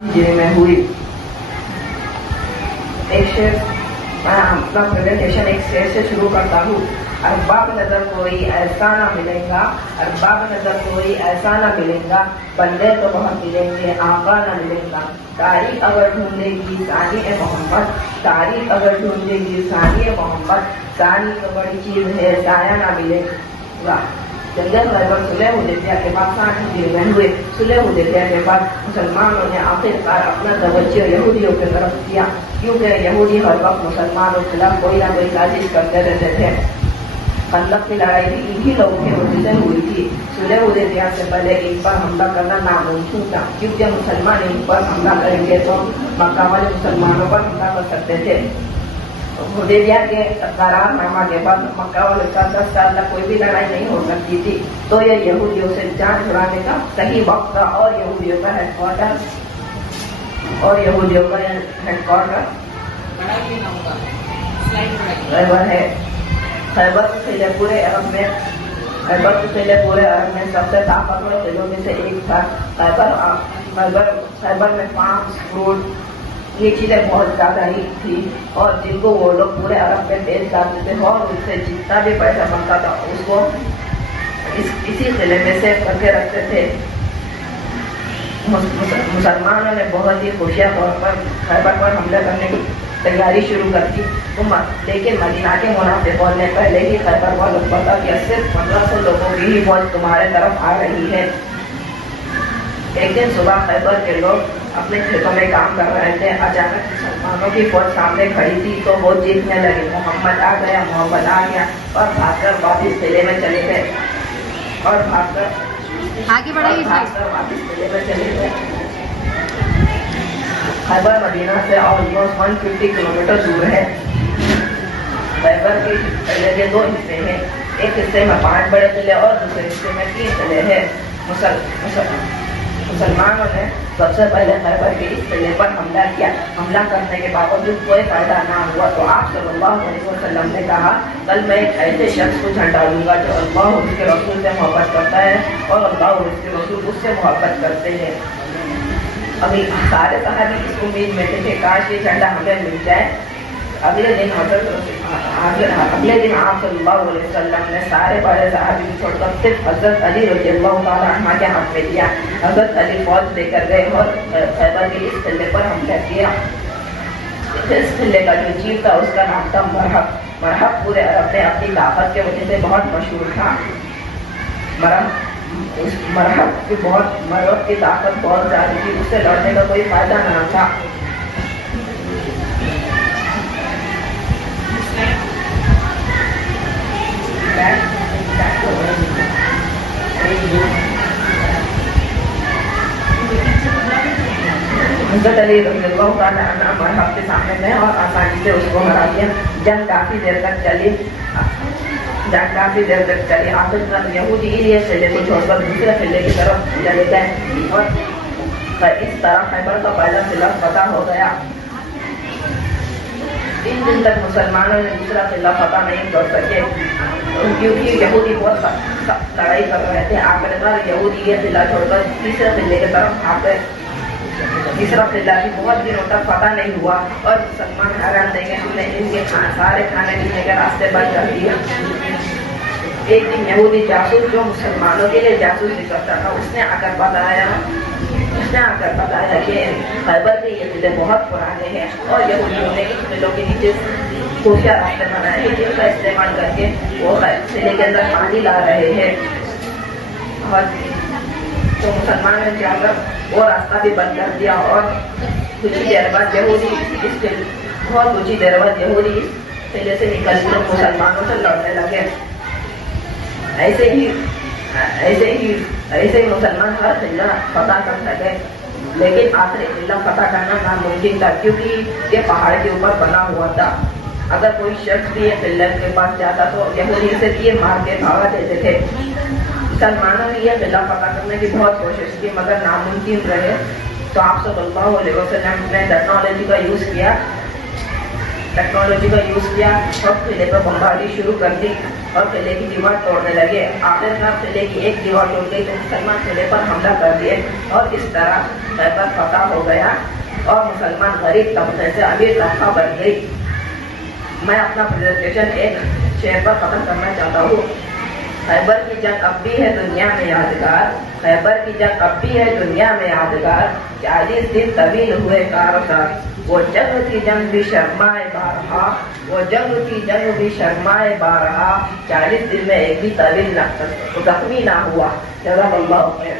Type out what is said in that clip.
جی میں ہوئی ایک شعر، میں اپنا پریزنٹیشن ایک شعر سے شروع کرتا ہوں۔ ارباب نظر کوئی ایسا نہ ملے گا، ارباب نظر کوئی ایسا نہ ملے گا، بندے تو بہت ملیں گے، آقا نہ ملے گا۔ تاریخ اگر ڈھونڈے گی ثانی محمد، تاریخ اگر ڈھونڈے گی ثانی محمد، ثانی تو بڑی چیز ہے، سایہ نہ ملے گا۔ جنگل خیبر صلح حدیبیہ کے بعد 60 ہجری میں ہوئے۔ صلح حدیبیہ کے بعد مسلمانوں نے آخرکار اپنا توجہ یہودیوں کی طرف کیا، کیونکہ یہودی ہر وقت مسلمانوں کے خلاف کوئی نہ کوئی سازش کرتے رہتے تھے۔ خندق کی لڑائی بھی انہی لوگوں کی وجہ سے ہوئی تھی۔ صلح حدیبیہ سے پہلے ان پر حملہ کرنا ناممکن تھا، کیونکہ مسلمان ان پر حملہ کریں گے تو مکہ والے مسلمانوں پر حملہ کر سکتے تھے۔ حدیبیہ کے قرار نامہ کے بعد مکہ والے کا 10 سال تک کوئی بھی لڑائی نہیں ہو سکتی تھی، تو یہ یہودیوں سے جان چھڑانے کا صحیح وقت تھا، اور یہودیوں کا ہیڈ کوارٹر خیبر ہے۔ خیبر سے پہلے پورے عرب میں سب سے طاقتور قلعوں میں سے ایک تھا۔ خیبر میں پانس فروٹ یہ چیزیں بہت زیادہ ہی تھی، اور جن کو وہ لوگ پورے عرب میں بیچ جاتے تھے، اور اس سے جتنا بھی پیسہ بنتا تھا اس کو اسی قلعے میں سے کر کے رکھتے تھے۔ مسلمانوں نے بہت ہی خفیہ طور پر خیبر پر حملے کرنے کی تیاری شروع کر دی، لیکن مدینہ کے منافقوں نے پہلے ہی خیبر والوں کو بتا کہ صرف 1500 لوگوں کی ہی فوج تمہارے طرف آ رہی ہے۔ ایک دن صبح خیبر کے لوگ اپنے کھیتوں میں کام کر رہے تھے، اچانک مسلمانوں کی فوج سامنے کھڑی تھی تو وہ چیخنے لگے، محمد آ گیا، محمد آ گیا، اور بھاگ کر واپس قلعے میں چلے گئے، اور بھاگ کر واپس قلعے میں چلے گئے۔ خیبر مدینہ سے آلموسٹ 150 کلومیٹر دور ہے۔ خیبر کے قلعے کے 2 حصے ہیں، ایک حصے میں 5 بڑے قلعے اور دوسرے حصے میں 3 قلعے ہیں۔ مسلمانوں نے سب سے پہلے خیبر کے اس قلعے پر حملہ کیا۔ حملہ کرنے کے باوجود کوئی فائدہ نہ ہوا، تو آپ صلی اللہ علیہ وسلم نے کہا، کل میں ایک ایسے شخص کو جھنڈا دوں گا جو اللہ اور اس کے رسول سے محبت کرتا ہے، اور اللہ اور اس کے رسول اس سے محبت کرتے ہیں۔ ابھی سارے صحابی اس امید میں تھے کہ کاش یہ جھنڈا ہمیں مل جائے۔ اگلے دن آپ صلی اللہ علیہ وسلم نے سارے بڑے صحابی چھوڑ کر صرف حضرت علی رضی اللہ تعالیٰ عنہ کے ہاتھ میں دیا۔ حضرت علی فوج لے کر گئے اور خیبر کے اس قلعے پر حملہ کیا۔ اس قلعے کا جو چیف تھا اس کا نام تھا مرحب۔ مرحب پورے عرب میں اپنی طاقت کے وجہ سے بہت مشہور تھا۔ مرحب کی طاقت بہت زیادہ تھی، اس سے لڑنے کا کوئی فائدہ نہ تھا۔ حضرت علی رضی اللہ تعالیٰ عنہ مرحب کے سامنے گئے اور آسانی سے اس کو ہرا دیا۔ جنگ کافی دیر تک چلی۔ آخرکار یہودی یہ قلعے کو چھوڑ کر دوسرے قلعے کی طرف چلے گئے، اور اس طرح خیبر کا پہلا قلعہ فتح ہو گیا۔ 3 دن تک مسلمانوں نے دوسرا قلعہ فتح نہیں کر سکے، کیونکہ یہودی بہت لڑائی کر رہے تھے۔ آخرکار یہودی یہ قلعہ چھوڑ کر تیسرے قلعے کی طرف بھاگ گئے۔ تیسرا قلعہ بھی بہت دنوں تک فتح نہیں ہوا، اور مسلمان حیران تھے کہ ہم نے ان کے سارے کھانے پینے کے راستے بند کر دیے۔ ایک دن یہودی جاسوس جو مسلمانوں کے لیے جاسوسی کرتا تھا، اس نے آ کر بتایا کہ خیبر کے یہ قلعے بہت پرانے ہیں، اور یہودیوں نے ان قلعوں کے نیچے خفیہ راستے بنائے ہیں جن کا استعمال کر کے وہ قلعے کے اندر پانی لا رہے ہیں۔ تو مسلمانوں نے جا کر وہ راستہ بھی بند کر دیا، اور کچھ ہی دیر بعد یہودی اس قلعے سے نکل کر مسلمانوں سے لڑنے لگے۔ ایسے ہی مسلمان ہر قلعہ فتح کر سکے، لیکن آخری قلعہ فتح کرنا ناممکن تھا، کیونکہ یہ پہاڑ کے اوپر بنا ہوا تھا۔ اگر کوئی شخص بھی یہ قلعے کے پاس جاتا تو یہودی سے یہ مار کے بھگا دیتے تھے۔ مسلمانوں نے یہ قلعہ فتح کرنے کی بہت کوشش کی، مگر ناممکن رہے، تو آپ صلی اللہ علیہ وسلم نے ٹیکنالوجی کا یوز کیا اور قلعے پر بمباری شروع کر دی، اور قلعے کی دیوار توڑنے لگے. آخرکار قلعے کی ایک دیوار ٹوٹ گئی تو مسلمان قلعے پر حملہ کر دیے اور اس طرح خیبر فتح ہو گیا اور مسلمان غریب طبقے سے امیر طبقہ بن گئی. میں اپنا پریزنٹیشن ایک شعر پر ختم کرنا چاہتا ہوں. خیبر کی جنگ اب بھی ہے دنیا میں یادگار, خیبر کی جنگ اب بھی ہے دنیا میں یادگار, 40 دن طویل ہوئے کارکار. وہ جنگ تھی جنگ بھی شرمائے بارہا, وہ جنگ تھی جنگ بھی شرمائے بارہا, 40 دن میں ایک بھی طویل زخمی نہ ہوا. جزاک اللہ خیر.